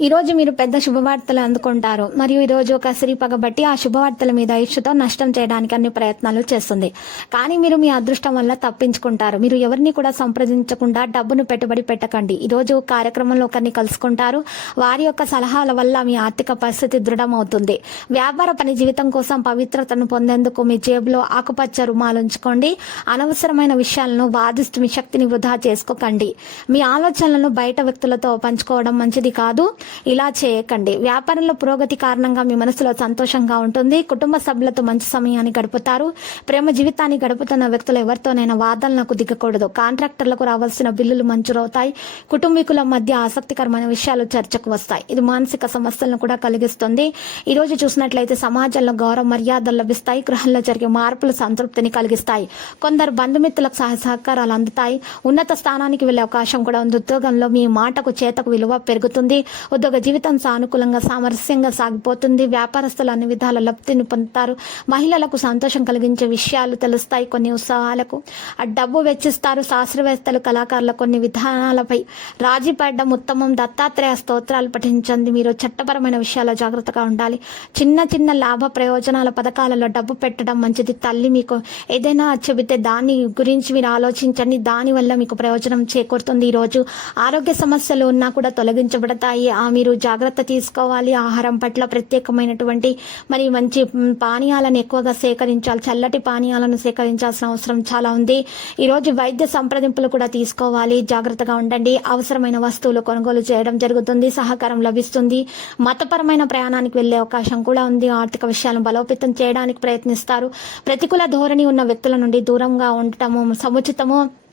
ఈరోజు మీరు పెద్ద శుభవార్తలు అందుకుంటారు. మరియు ఈరోజు ఒక స్త్రీ పగబట్టి ఆ శుభవార్తల మీద ఇష్టుతో నష్టం చేయడానికి అన్ని ప్రయత్నాలు చేస్తుంది. కానీ మీరు మీ అదృష్టం వల్ల తప్పించుకుంటారు. మీరు ఎవరిని కూడా సంప్రదించకుండా డబ్బును పెట్టుబడి పెట్టకండి. ఈ రోజు కార్యక్రమంలో ఒకరిని కలుసుకుంటారు. వారి యొక్క సలహాల వల్ల మీ ఆర్థిక పరిస్థితి దృఢమవుతుంది. వ్యాపార పని జీవితం కోసం పవిత్రతను పొందేందుకు మీ జేబులో ఆకుపచ్చ రుమాలు ఉంచుకోండి. అనవసరమైన విషయాలను వాదిస్తూ మీ శక్తిని వృధా చేసుకోకండి. మీ ఆలోచనలను బయట వ్యక్తులతో పంచుకోవడం మంచిది కాదు. ఇలా చేయకండి. వ్యాపారంలో పురోగతి కారణంగా మీ మనసులో సంతోషంగా ఉంటుంది. కుటుంబ సభ్యులతో మంచి సమయాన్ని గడుపుతారు. ప్రేమ జీవితాన్ని గడుపుతున్న వ్యక్తులు ఎవరితోనైనా వాదనలకు దిగకూడదు. కాంట్రాక్టర్లకు రావాల్సిన బిల్లులు మంజూరవుతాయి. కుటుంబీకుల మధ్య ఆసక్తికరమైన విషయాలు చర్చకు వస్తాయి. ఇది మానసిక సమస్యలను కూడా కలిగిస్తుంది. ఈ రోజు చూసినట్లయితే సమాజంలో గౌరవ మర్యాదలు లభిస్తాయి. గృహంలో జరిగే మార్పులు సంతృప్తిని కలిగిస్తాయి. కొందరు బంధుమిత్రులకు సహాయ సహకారాలు అందుతాయి. ఉన్నత స్థానానికి వెళ్ళే అవకాశం కూడా ఉంది. ఉద్యోగంలో మీ మాటకు చేతకు విలువ పెరుగుతుంది. ఉద్యోగ జీవితం సానుకూలంగా సామరస్యంగా సాగిపోతుంది. వ్యాపారస్తులు అన్ని విధాల లబ్ధిని పొందుతారు. మహిళలకు సంతోషం కలిగించే విషయాలు తెలుస్తాయి కొన్ని ఉత్సవాలకు. ఆ డబ్బు వెచ్చిస్తారు. శాస్త్రవేత్తలు కళాకారుల కొన్ని విధానాలపై రాజీ పడడం ఉత్తమం. దత్తాత్రేయ స్తోత్రాలు పఠించండి. మీరు చట్టపరమైన విషయాల్లో జాగ్రత్తగా ఉండాలి. చిన్న చిన్న లాభ ప్రయోజనాల పథకాలలో డబ్బు పెట్టడం మంచిది. తల్లి మీకు ఏదైనా చెబితే దాని గురించి మీరు ఆలోచించండి. దానివల్ల మీకు ప్రయోజనం చేకూరుతుంది. ఈరోజు ఆరోగ్య సమస్యలు ఉన్నా కూడా తొలగించబడతాయి. ఆ మీరు జాగ్రత్త తీసుకోవాలి. ఆహారం పట్ల ప్రత్యేకమైనటువంటి మరి మంచి పానీయాలను ఎక్కువగా సేకరించాలి. చల్లటి పానీయాలను సేకరించాల్సిన అవసరం చాలా ఉంది. ఈరోజు వైద్య సంప్రదింపులు కూడా తీసుకోవాలి. జాగ్రత్తగా ఉండండి. అవసరమైన వస్తువులు కొనుగోలు చేయడం జరుగుతుంది. సహకారం లభిస్తుంది. మతపరమైన ప్రయాణానికి వెళ్ళే అవకాశం కూడా ఉంది. ఆర్థిక విషయాలను బలోపేతం చేయడానికి ప్రయత్నిస్తారు. ప్రతికూల ధోరణి ఉన్న వ్యక్తుల నుండి దూరంగా ఉండటము సముచితము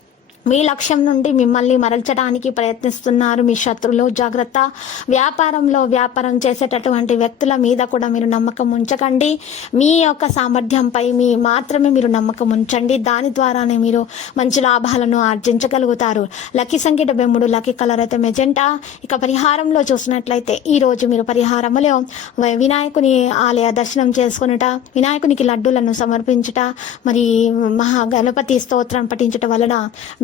మీ లక్ష్యం నుండి మిమ్మల్ని మరల్చడానికి ప్రయత్నిస్తున్నారు మీ శత్రులు. జాగ్రత్త. వ్యాపారంలో వ్యాపారం చేసేటటువంటి వ్యక్తుల మీద కూడా మీరు నమ్మకం ఉంచకండి. మీ యొక్క సామర్థ్యంపై మీ మాత్రమే మీరు నమ్మకం ఉంచండి. దాని ద్వారానే మీరు మంచి లాభాలను ఆర్జించగలుగుతారు. లక్కీ సంఖ్య డెబ్బై మూడు లక్కీ కలర్ అయితే మెజెంటా. ఇక పరిహారంలో చూసినట్లయితే ఈ రోజు మీరు పరిహారంలో వినాయకుని ఆలయ దర్శనం చేసుకునుట వినాయకునికి లడ్డూలను సమర్పించుట మరి మహా గణపతి స్తోత్రం పఠించటం వలన